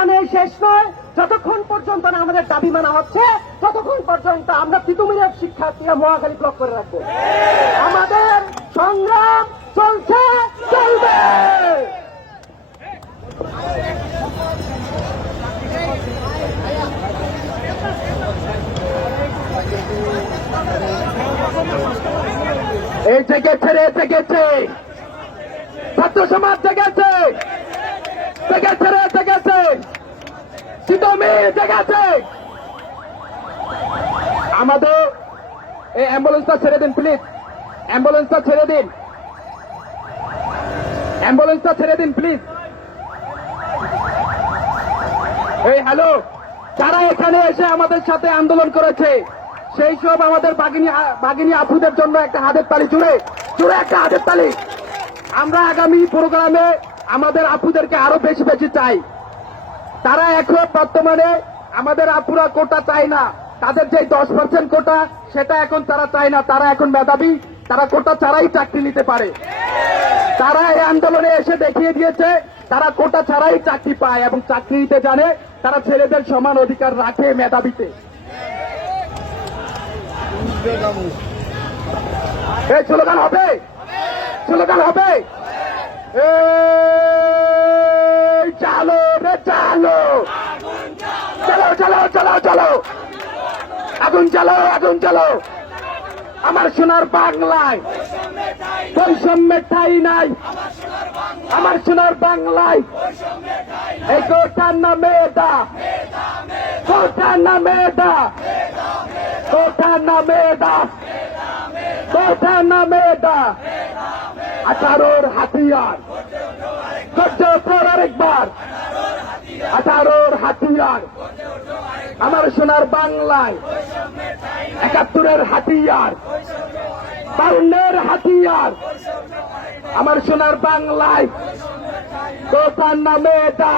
এখানেই শেষ নয়। যতক্ষণ পর্যন্ত না আমাদের দাবি মানা হচ্ছে ততক্ষণ পর্যন্ত আমরা তিতুমিরের শিক্ষার্থীরা মহাখালী ব্লক করে রাখবো। আমাদের সংগ্রাম চলছে, চলবে। এই জেগেছে রে, জেগেছে ছাত্র সমাজ, জেগেছে জেগেছে রে, জেগেছে তিতুমির, জেগেছে। আমাদের এই অ্যাম্বুলেন্সটা ছেড়ে দিন প্লিজ, অ্যাম্বুলেন্সটা ছেড়ে দিন, অ্যাম্বুলেন্সটা ছেড়ে দিন প্লিজ। এই হ্যালো, যারা এখানে এসে আমাদের সাথে আন্দোলন করেছে সেই সব আমাদের বাগিনী আপুদের জন্য একটা হাতের তালি, জুড়ে জুড়ে একটা হাতের তালি। আমরা আগামী প্রোগ্রামে আমাদের আপুদেরকে আরো বেশি বেশি চাই। তারা এখন বর্তমানে আমাদের আপুরা কোটা চায় না, তাদের যে 10% কোটা সেটা এখন তারা চায় না। তারা এখন মেধাবী, তারা কোটা ছাড়াই চাকরি নিতে পারে। তারা এই আন্দোলনে এসে দেখিয়ে দিয়েছে তারা কোটা ছাড়াই চাকরি পায় এবং চাকরি নিতে জানে। তারা ছেলেদের সমান অধিকার রাখে মেধাবীতে। এই স্লোগান হবে, স্লোগান হবে। চালো রে চালো, চলো চলো চলো চলো, আগুন চালো, আগুন চালো। আমার সোনার বাংলায় বৈষম্যের ঠাঁই নাই, আমার সোনার বাংলায় এই কোটার নামে দা, কোটার নামে দা, কোটার নামে দা, কোটার নামে দা। 18 হাতিয়ার করতে পর আরেকবার, 18 হাতিয়ার আমার সোনার বাংলায়, 71 হাতিয়ার, 52 হাতিয়ার আমার সোনার বাংলায়। কোটার নামে দা,